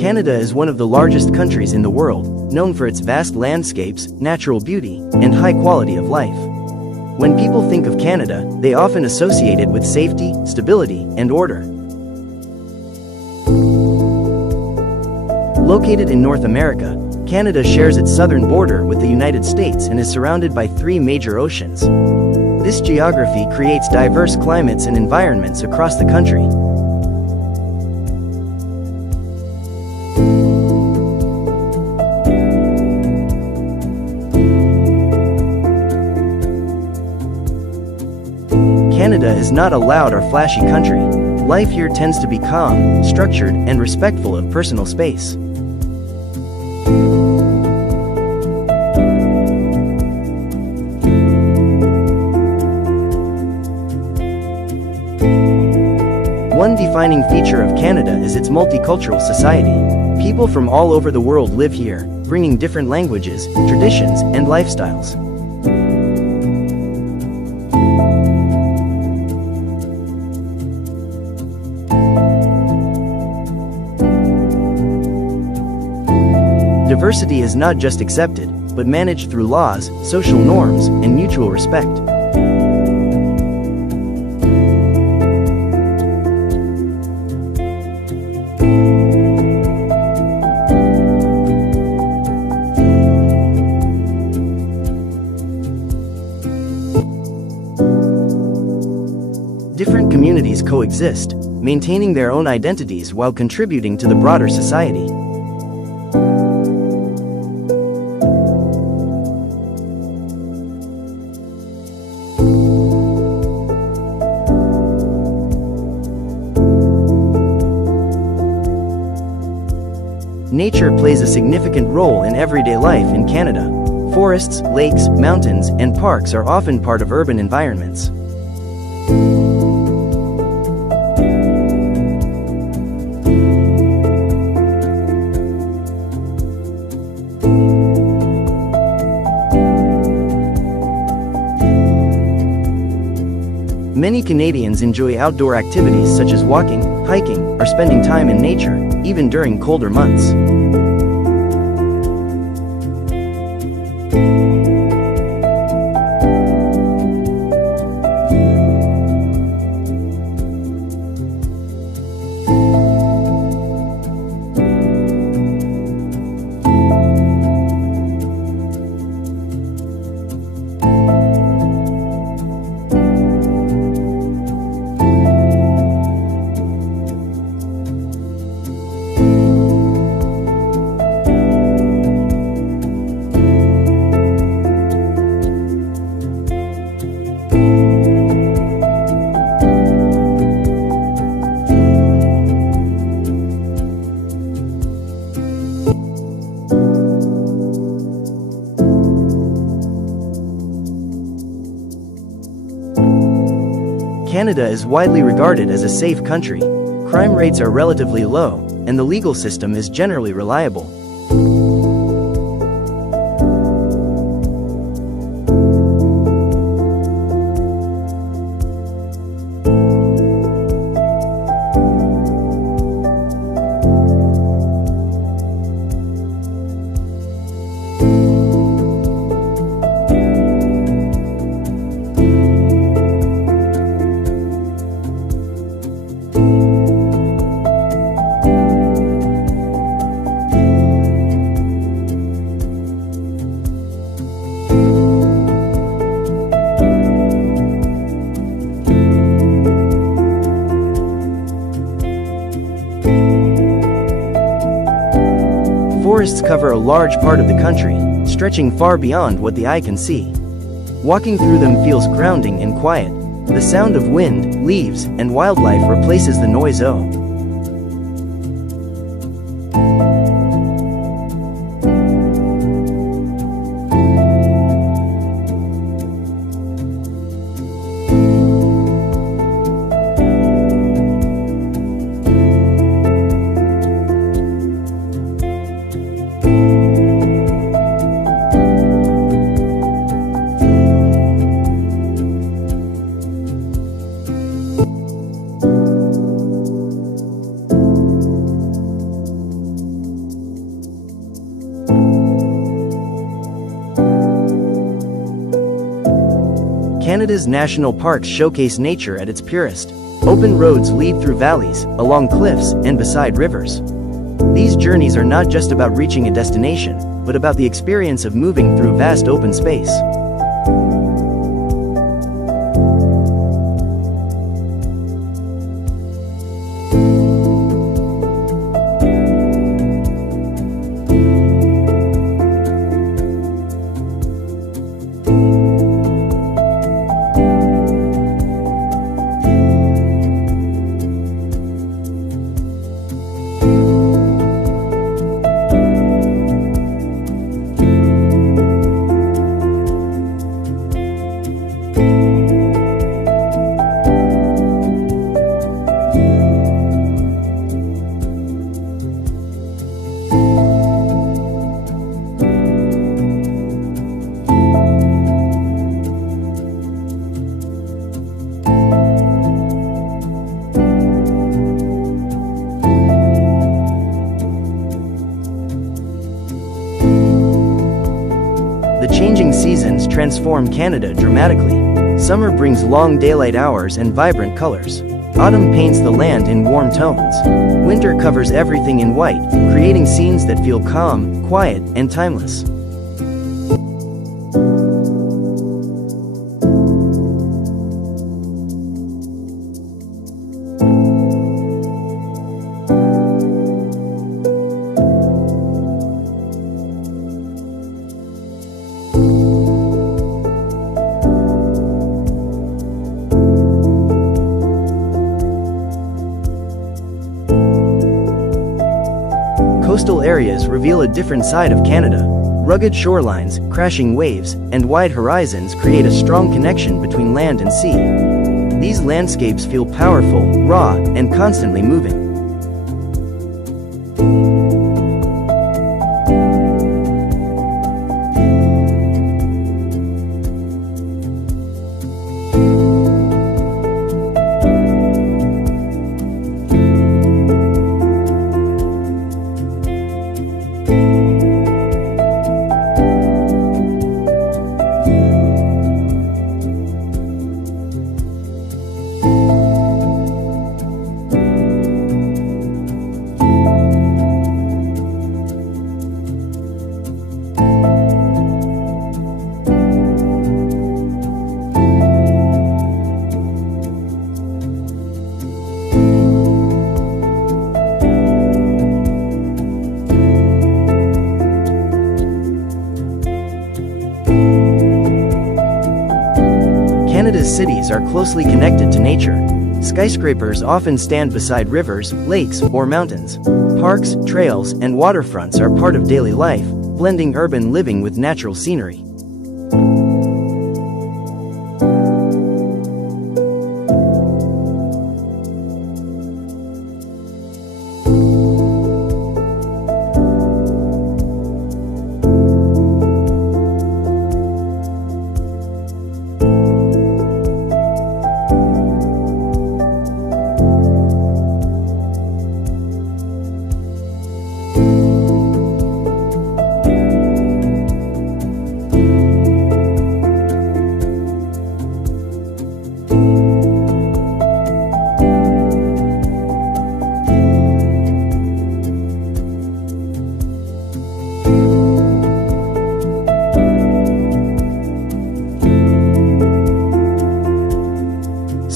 Canada is one of the largest countries in the world, known for its vast landscapes, natural beauty, and high quality of life. When people think of Canada, they often associate it with safety, stability, and order. Located in North America, Canada shares its southern border with the United States and is surrounded by 3 major oceans. This geography creates diverse climates and environments across the country. Canada is not a loud or flashy country. Life here tends to be calm, structured, and respectful of personal space. One defining feature of Canada is its multicultural society. People from all over the world live here, bringing different languages, traditions, and lifestyles. Diversity is not just accepted, but managed through laws, social norms, and mutual respect. Different communities coexist, maintaining their own identities while contributing to the broader society. Nature plays a significant role in everyday life in Canada. Forests, lakes, mountains, and parks are often part of urban environments. Many Canadians enjoy outdoor activities such as walking, hiking, or spending time in nature, even during colder months. Canada is widely regarded as a safe country. Crime rates are relatively low, and the legal system is generally reliable. Forests cover a large part of the country, stretching far beyond what the eye can see. Walking through them feels grounding and quiet. The sound of wind, leaves, and wildlife replaces the noise. Canada's national parks showcase nature at its purest. Open roads lead through valleys, along cliffs, and beside rivers. These journeys are not just about reaching a destination, but about the experience of moving through vast open space. Changing seasons transform Canada dramatically. Summer brings long daylight hours and vibrant colors. Autumn paints the land in warm tones. Winter covers everything in white, creating scenes that feel calm, quiet, and timeless. Coastal areas reveal a different side of Canada. Rugged shorelines, crashing waves, and wide horizons create a strong connection between land and sea. These landscapes feel powerful, raw, and constantly moving. Canada's cities are closely connected to nature. Skyscrapers often stand beside rivers, lakes, or mountains. Parks, trails, and waterfronts are part of daily life, blending urban living with natural scenery.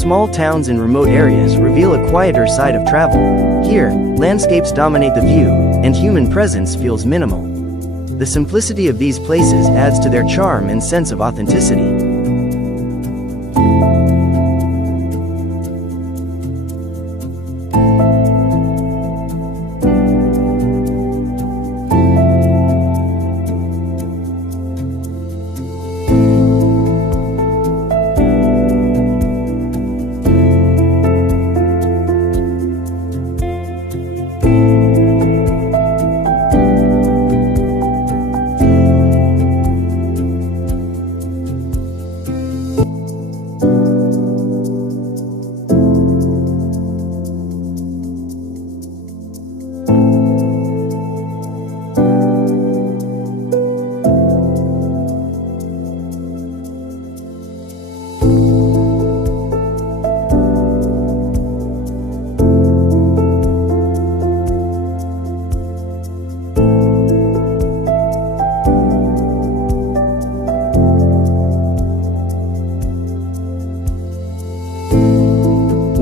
Small towns in remote areas reveal a quieter side of travel. Here, landscapes dominate the view, and human presence feels minimal. The simplicity of these places adds to their charm and sense of authenticity.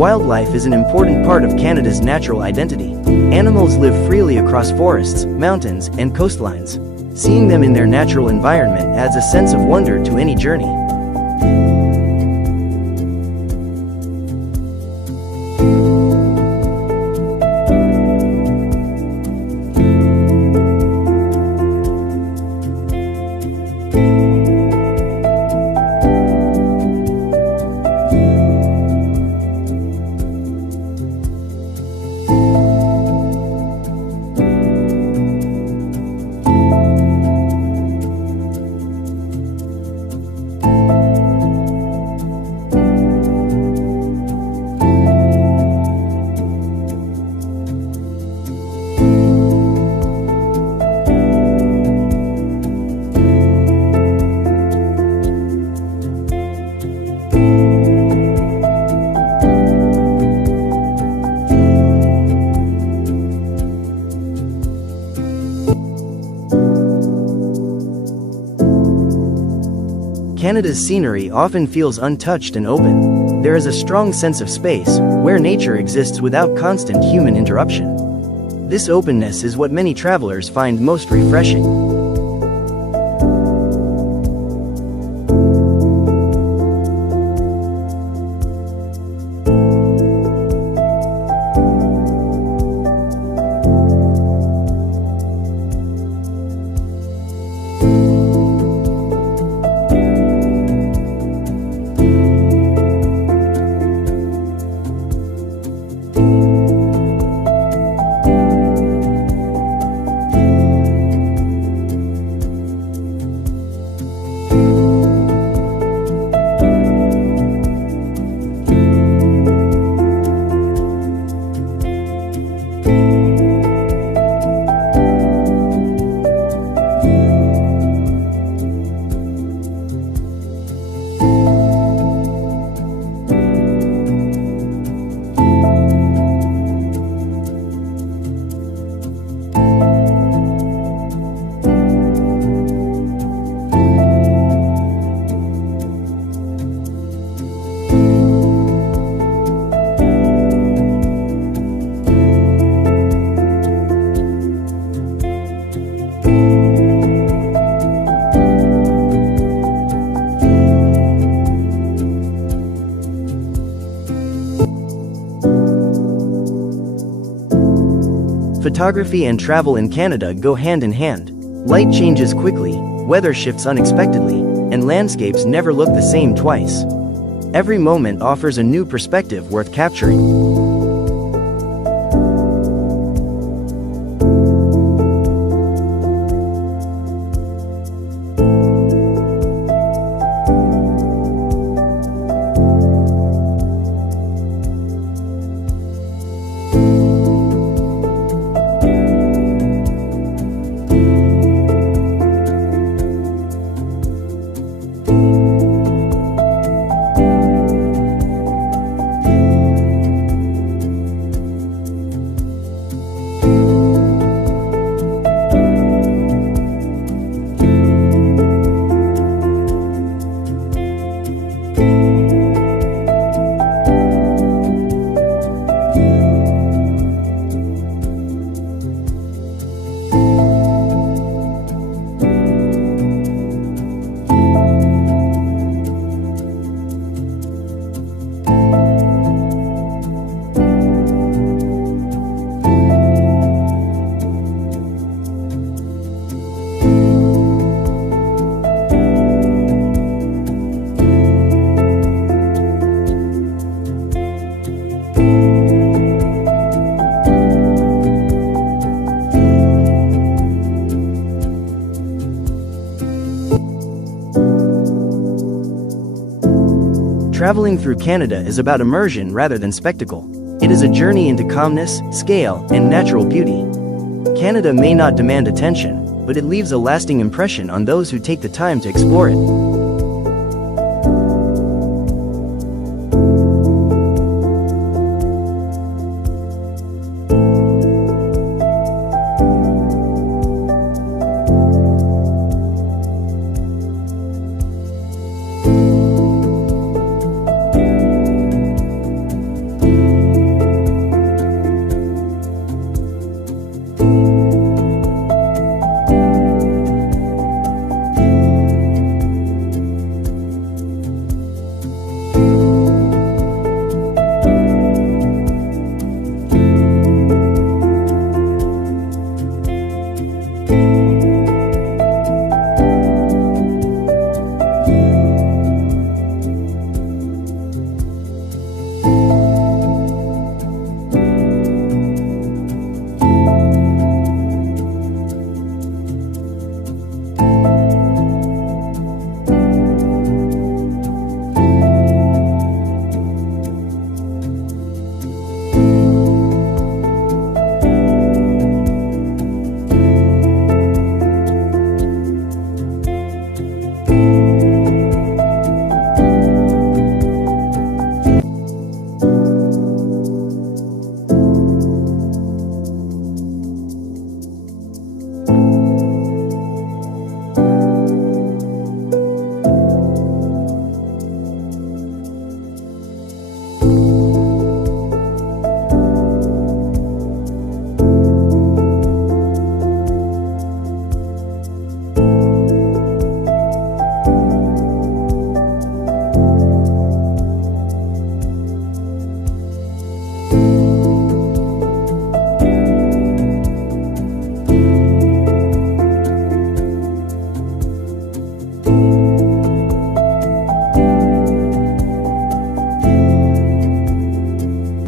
Wildlife is an important part of Canada's natural identity. Animals live freely across forests, mountains, and coastlines. Seeing them in their natural environment adds a sense of wonder to any journey. Canada's scenery often feels untouched and open. There is a strong sense of space, where nature exists without constant human interruption. This openness is what many travelers find most refreshing. Photography and travel in Canada go hand in hand. Light changes quickly, weather shifts unexpectedly, and landscapes never look the same twice. Every moment offers a new perspective worth capturing. Traveling through Canada is about immersion rather than spectacle. It is a journey into calmness, scale, and natural beauty. Canada may not demand attention, but it leaves a lasting impression on those who take the time to explore it.